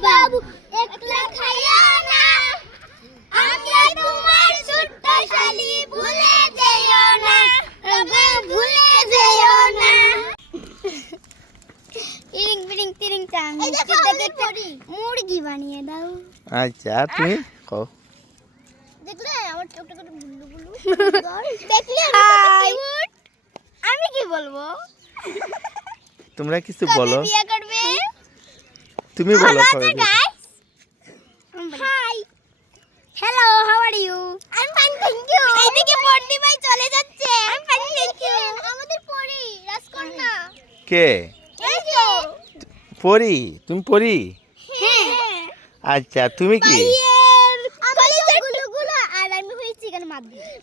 বাবু একলা খাইও না আমরা তোমার ছোট্ট শালি ভুলে যেও না ভুলে যেও না টিরিং বিরিং টিরিং টাং মুরগি বানিয়ে দাও আচ্ছা তুমি কও দেখলে আমার চোখটা কত বুলু বুলু দেখলে আমি কি বলবো তোমরা কিছু বলো বিয়ে করবে তুমি বলো সবাই hi hello how are you I am fine thank you এইদিকে পড়নি ভাই চলে যাচ্ছে I am fine thank you আমাদের পড়ি রাজকন্যা কে এই তো পরি তুমি পরি হ্যাঁ আচ্ছা তুমি কি কলেজের গুলো আর আমি হইছি কেন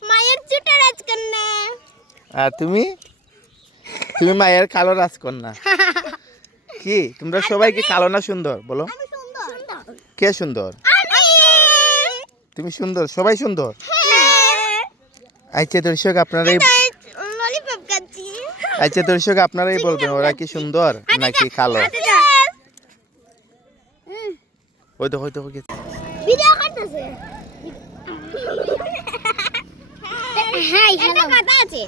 মায়ের ছোট রাজকন্যা আর তুমি তুমি মায়ের কালো রাজকন্যা কি তোমরা সবাই কি কালো না সুন্দর বলো আমি সুন্দর কে সুন্দর আমি তুমি সুন্দর সবাই সুন্দর আচ্ছা দর্শক আপনারাই ললিপপ খাচ্ছি আচ্ছা দর্শক আপনারাই বলবেন ওরা কি সুন্দর নাকি কালো ওই দেখো ভিডিও করতেছে হাই হ্যালো কথা আছে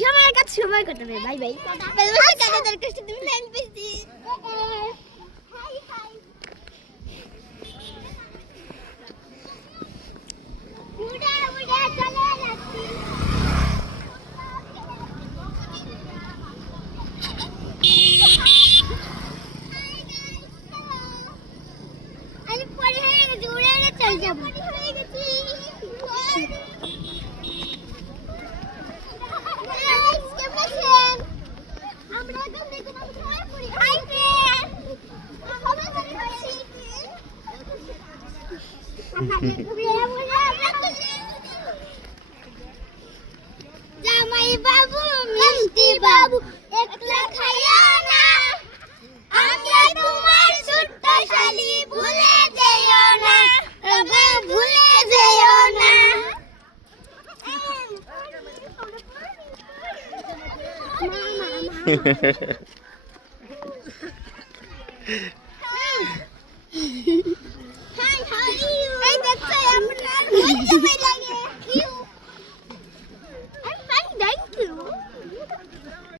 সময়ের কাছে সময় কাটাবে বাই বাই ভালোবাসা কাটানোর কাছে তুমি লাইন পেয়েছি হাই হাই উড়া উড়া চলে যাচ্ছি আমি পরে হয়ে গেছি উড়ে উড়ে চল যাব হয়ে গেছি আমরা এখন দেখুন আমি সবাই পড়ি হাই ফ্রেন্ড সবাই পড়ি হয়েছি জামাই বাবু মিষ্টি বাবু একলা খাইও না আমরা তোমার ছোট্ট শালি ভুলে যেও না ভুলে যেও না হাই হাই এই দেখছো আপনার মজা লাগে কি